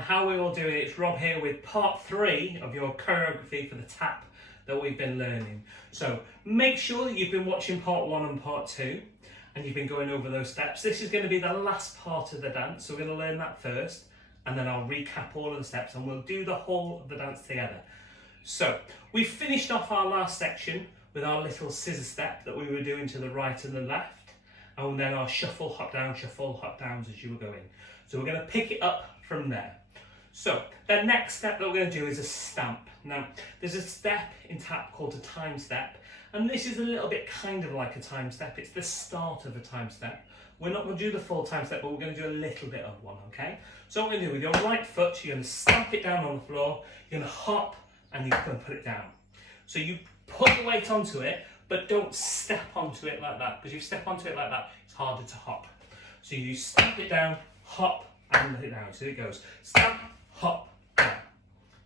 how we will do it. It's Rob here with part 3 of your choreography for the tap that we've been learning. So make sure that you've been watching part 1 and part 2 and you've been going over those steps. This is going to be the last part of the dance, so we're going to learn that first and then I'll recap all of the steps and we'll do the whole of the dance together. So we finished off our last section with our little scissor step that we were doing to the right and the left, and then our shuffle, hop downs as you were going. So we're going to pick it up from there. So the next step that we're going to do is a stamp. Now there's a step in tap called a time step, and this is a little bit kind of like a time step. It's the start of a time step. We're not going to do the full time step, but we're going to do a little bit of one, okay? So what we're going to do with your right foot, you're going to stamp it down on the floor, you're going to hop, and you're going to put it down. So you put the weight onto it, but don't step onto it like that, because if you step onto it like that, it's harder to hop. So you stamp it down, hop, and let it down. So it goes stamp, hop, down.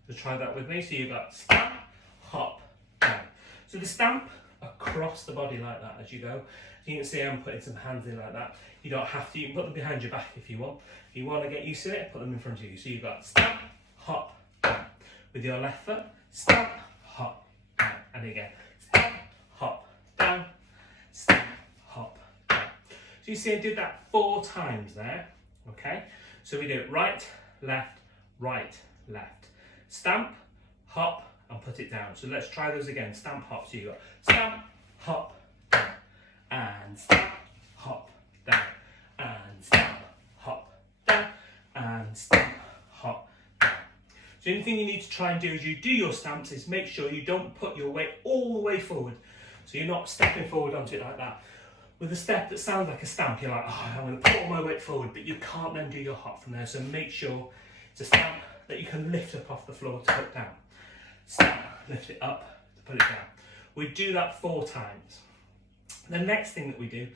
So try that with me. So you've got stamp, hop, down. So the stamp across the body like that as you go. You can see I'm putting some hands in like that. You don't have to, you can put them behind your back if you want. If you want to get used to it, put them in front of you. So you've got stamp, hop, down. With your left foot, stamp, hop, down. And again, stamp, hop, down, stamp, hop, down. So you see I did that 4 times there, okay? So we do it right, left, stamp, hop, and put it down. So let's try those again. Stamp, hop. So you got stamp, hop, down, and stamp, hop, down, and stamp, hop, down, and stamp, hop, down. So the only thing you need to try and do as you do your stamps is make sure you don't put your weight all the way forward. So you're not stepping forward onto it like that. With a step that sounds like a stamp, you're like, oh, I'm going to put all my weight forward, but you can't then do your hop from there. So make sure it's a stamp that you can lift up off the floor to put down. Stamp, lift it up to put it down. We do that 4 times. The next thing that we do,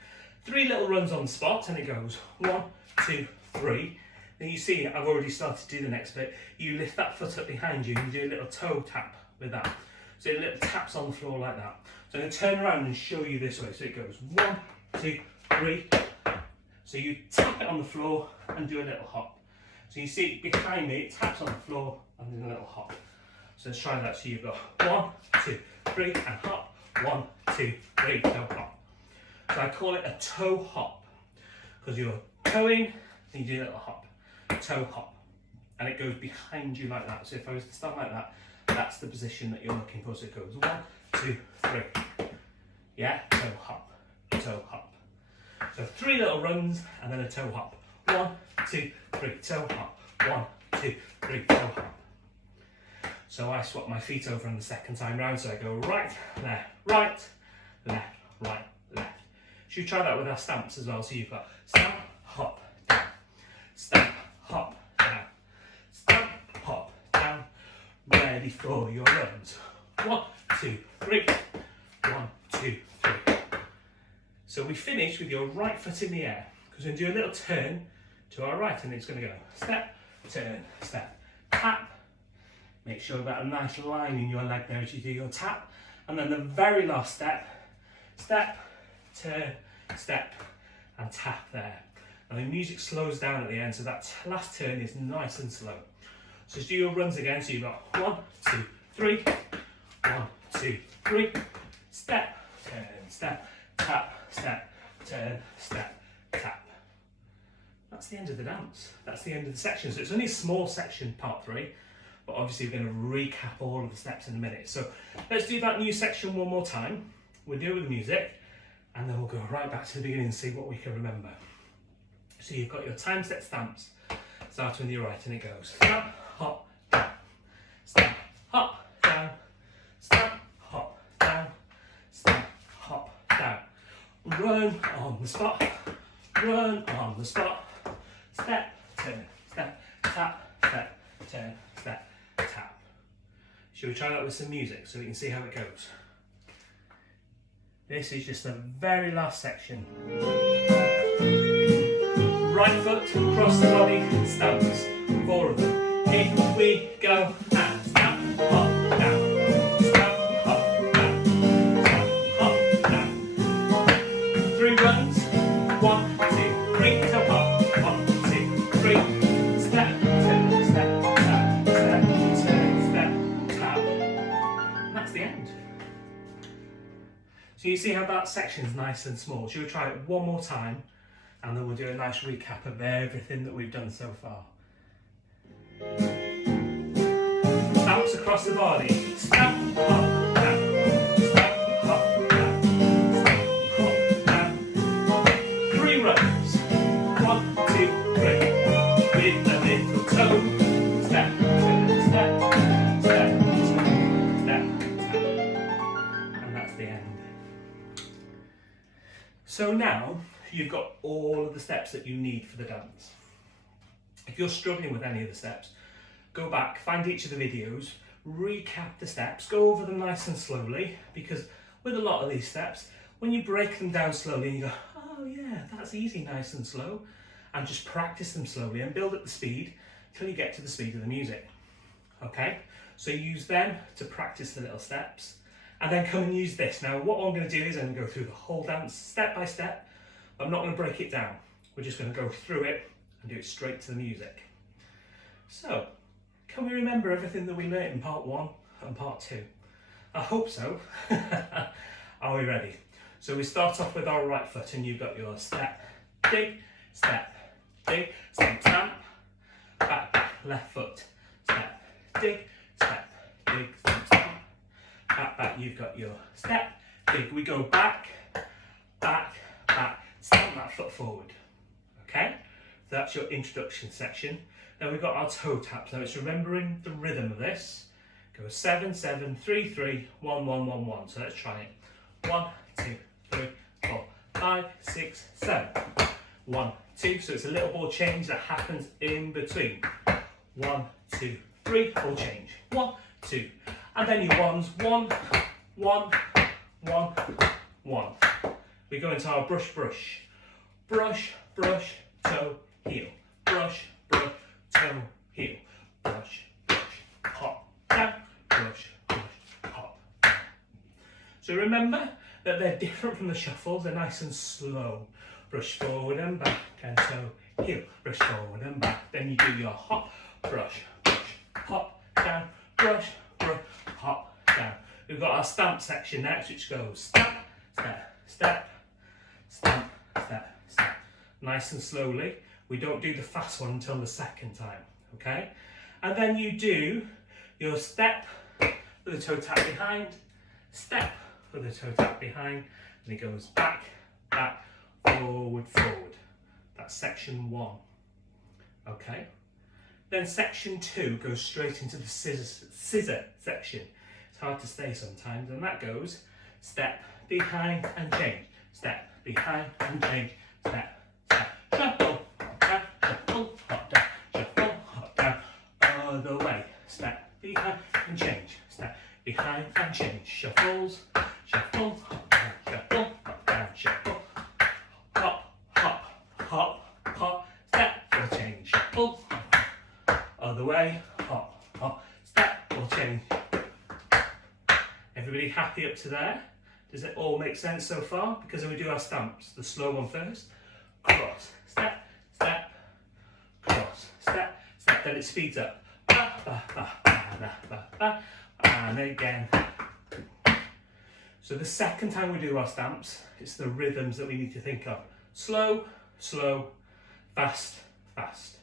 3 little runs on the spot, and it goes 1, 2, 3. Then you see I've already started to do the next bit. You lift that foot up behind you and you do a little toe tap with that. So little taps on the floor like that. So I'm going to turn around and show you this way. So it goes 1, 2, 3. So you tap it on the floor and do a little hop. So you see behind me, it taps on the floor and then a little hop. So let's try that. So you've got 1, 2, 3 and hop. 1, 2, 3, toe hop. So I call it a toe hop because you're toeing and you do a little hop. Toe hop. And it goes behind you like that. So if I was to start like that, that's the position that you're looking for. So it goes 1, 2, 3. Yeah, toe hop, toe hop. So 3 little runs and then a toe hop. 1, 2, 3, toe hop. 1, 2, 3, toe hop. So I swap my feet over on the second time round. So I go right, left, right, left, right, left. Should we try that with our stamps as well? So you've got stamp, hop, down, stamp, hop, down, stamp, hop, down. Ready for your runs. 1, 2, 3. 1, 2, 3. So we finish with your right foot in the air because we're going to do a little turn to our right, and it's going to go step, turn, step, tap. Make sure you've got a nice line in your leg there as you do your tap. And then the very last step, step, turn, step, and tap there. And the music slows down at the end, so that last turn is nice and slow. So just do your runs again. So you've got 1, 2, 3, 1, 2, 3, step, turn, step, tap, step, turn, step, tap. That's the end of the dance. That's the end of the section. So it's only a small section, part 3, but obviously we're going to recap all of the steps in a minute. So let's do that new section one more time. We'll do it with the music, and then we'll go right back to the beginning and see what we can remember. So you've got your time set stamps, starting with your right, and it goes stamp, hop, down, stamp, hop, down, stamp, hop, down, stamp, hop, down. Run on the spot, run on the spot, step, turn, step, tap, step, turn, step, tap. Shall we try that with some music so we can see how it goes? This is just the very last section. Right foot across the body, stamps, 4 of them. Here we go, and stamp, hop, down, stamp, hop, down, stamp, hop, down. 3 runs, 1, 2, 3, toe hop, 1, 2, 3, step, turn, step, that's the end. So you see how that section is nice and small. Should we try it one more time and then we'll do a nice recap of everything that we've done so far. Stamps across the body. Stamp, hop, down. Stamp, hop, down. Stamp, hop, down. 3 runs. 1, 2, 3. With a little toe. Step, step, step, step, step, step. And that's the end. So now you've got all of the steps that you need for the dance. If you're struggling with any of the steps, go back, find each of the videos, recap the steps, go over them nice and slowly, because with a lot of these steps, when you break them down slowly and you go, oh yeah, that's easy, nice and slow, and just practice them slowly and build up the speed till you get to the speed of the music. Okay, so use them to practice the little steps, and then come and use this. Now what I'm going to do is I'm going to go through the whole dance step by step. I'm not going to break it down. We're just going to go through it and do it straight to the music. So, can we remember everything that we learnt in part 1 and part 2? I hope so. Are we ready? So we start off with our right foot, and you've got your step, dig, step, dig, stamp, stamp, back, back, left foot, step, dig, stamp, stamp, back, back, you've got your step, dig, we go back, back, back, stamp that foot forward, okay? So that's your introduction section. Then we've got our toe taps. Now it's remembering the rhythm of this. Go 7, 7, 3, 3, 1, 1, 1, 1. So let's try it. 1, 2, 3, 4, 5, 6, 7. 1, 2. So it's a little ball change that happens in between. 1, 2, 3, ball change. 1, 2. And then your ones. 1, 1, 1, 1. We go into our brush, brush. Brush, brush, toe, heel. Brush, brush, toe, heel. Brush, brush, hop, down. Brush, brush, hop, down. So remember that they're different from the shuffles. They're nice and slow. Brush forward and back and toe, heel. Brush forward and back. Then you do your hop, brush, brush, hop, down. Brush, brush, hop, down. We've got our stamp section next, which goes stamp, step, step, stamp, step, step. Nice and slowly. We don't do the fast one until the second time, okay? And then you do your step with the toe tap behind, step with the toe tap behind, and it goes back, back, forward, forward. That's section 1, okay? Then section 2 goes straight into the scissor section. It's hard to say sometimes, and that goes step, behind, and change. Step, behind, and change. Step, step, shuffle, hop down, shuffle, hop down, shuffle, hop down. Other way. Step, behind, and change. Step, behind, and change. Shuffles, shuffle, hop down, shuffle, hop down, shuffle. Hop, hop, hop, hop, step, or change. Shuffle, hop. Other way. Hop, hop, step, or change. Everybody happy up to there? Does it all make sense so far? Because then we do our stamps. The slow one first. Cross, step, step, cross, step, step. Then it speeds up. Ba, ba, ba, ba, ba, ba, ba. And again. So the second time we do our stamps, it's the rhythms that we need to think of. Slow, slow, fast, fast.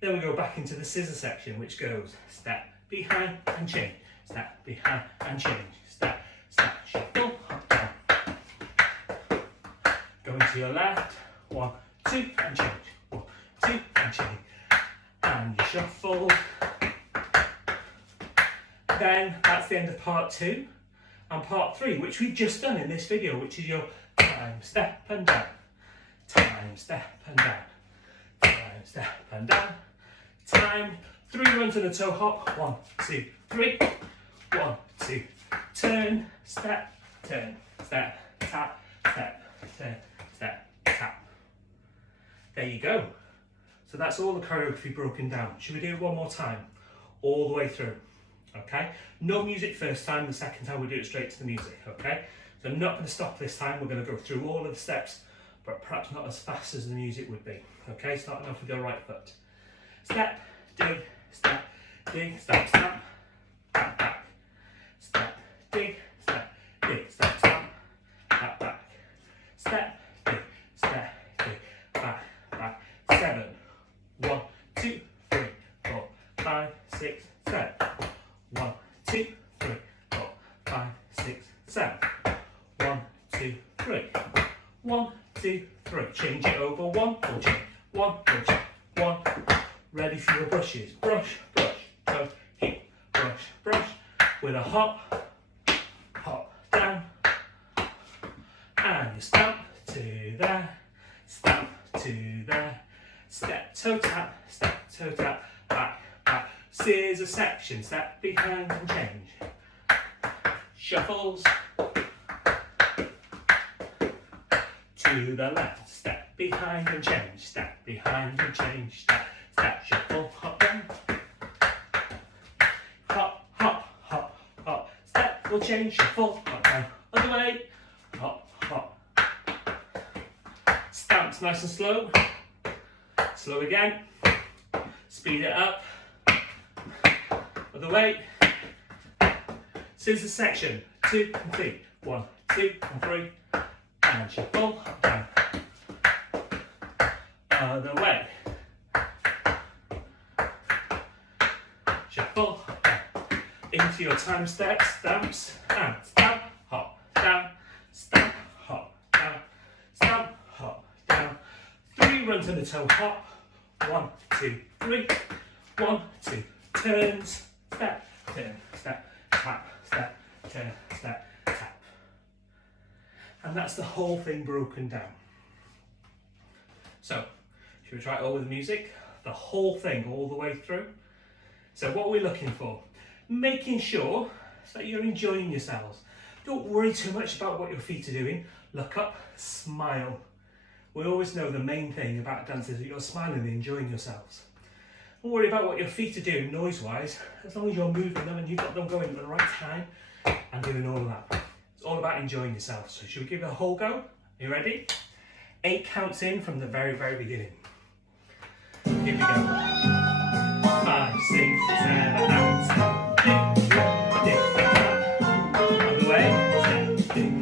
Then we go back into the scissor section, which goes step, behind, and change. Step, behind, and change. Step, step, shuffle, hop down. Going to your left. 1, 2, and change. 1, 2, and change. And you shuffle. Then that's the end of part 2. And part 3, which we've just done in this video, which is your time, step, and down. Time, step, and down. Time, step, and down. Time, 3 runs in a toe hop. 1, 2, 3. 1, 2, turn, step, tap, step, turn, step, tap. There you go. So that's all the choreography broken down. Should we do it one more time? All the way through, okay? No music first time, the second time we do it straight to the music, okay? So I'm not going to stop this time. We're going to go through all of the steps, but perhaps not as fast as the music would be, okay? Starting off with your right foot. Step, dig, stamp, stamp, back, back. Step, 7. 1, 2, 3. 1, 2, 3. Change it over. 1, 4, change. 1, 4, change. 1. Ready for your brushes. Brush, brush, go, heel, brush, brush. With a hop, hop, down. And you stamp to there, stamp to there. Step, toe tap, back, back. Scissor section, step behind and change. Shuffles. To the left, step behind and change, step behind and change, step, step, shuffle, hop down. Hop, hop, hop, hop, step will change, shuffle, hop down. Other way, hop, hop. Stamps nice and slow. Slow again. Speed it up. Other way. Scissor section, 2 and 3. 1, 2 and 3. And shuffle, down. Other way. Shuffle, down. Into your time step, stamps, and stamp, hop, down, stamp, hop, down, stamp, hop, down. 3 runs in the toe hop. 1, 2, 3. 1, 2, turns, step, turn, step, tap, step, turn, step, tap. And that's the whole thing broken down. So, should we try it all with music? The whole thing all the way through. So what are we looking for? Making sure that you're enjoying yourselves. Don't worry too much about what your feet are doing. Look up, smile. We always know the main thing about dance is that you're smiling and enjoying yourselves. Don't worry about what your feet are doing noise-wise, as long as you're moving them and you've got them going at the right time and doing all of that. It's all about enjoying yourself. So should we give it a whole go? Are you ready? 8 counts in from the very, very beginning. Here we go. 5, 6, 7, 8, 7, 6, 5. Other way. Step, dip,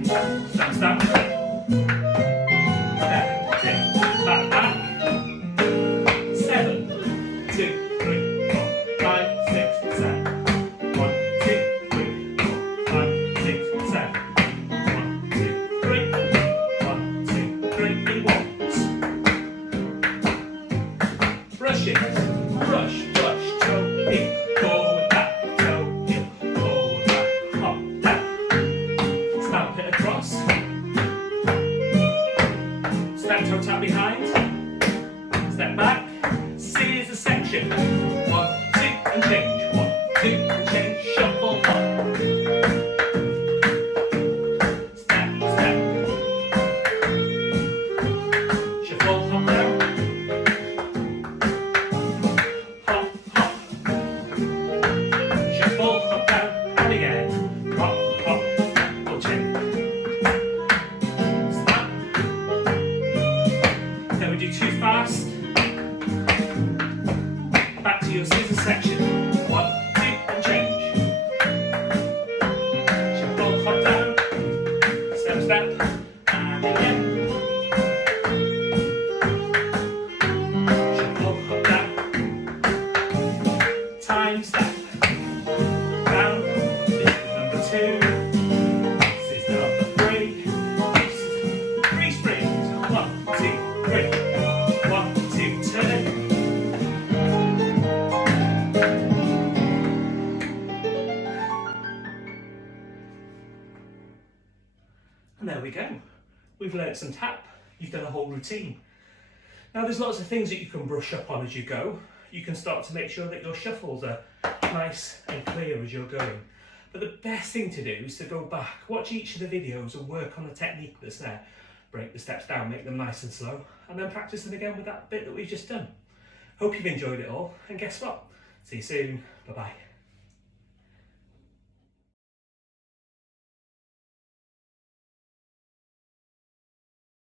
stamp, stamp. Step, dip, back, back. 7, 2, 3, 4, 5, 6, 7. 1, 2, 3, 4, 5, 6, 7. 1, 2, 3. 1, 2, 3. Brushes. Brush, brush, toe, heel, forward, back, toe, heel, forward, back, hop, tap. Stamp it across. Step, toe, tap behind. Step back. Scissor section. 1, 2, and change. 1, 2, and change. Shuffle, hop. Step, step. Shuffle, hop down. Hop, hop. Shuffle, hop down. And again. Hop, hop. Or change. Snap. Don't we do too fast. Back to your scissor section. 1, 2, and change. Shuffle, hop down. Step, step. And again. Shuffle, hop down. Time, step. Down. This is number 2. This is number 3. This is 3 springs. 1, 2, 3. 1, 2, turn. And there we go. We've learnt some tap. You've done a whole routine. Now there's lots of things that you can brush up on as you go. You can start to make sure that your shuffles are nice and clear as you're going. But the best thing to do is to go back, watch each of the videos and work on the technique that's there. Break the steps down, make them nice and slow, and then practice them again with that bit that we've just done. Hope you've enjoyed it all, and guess what? See you soon. Bye-bye.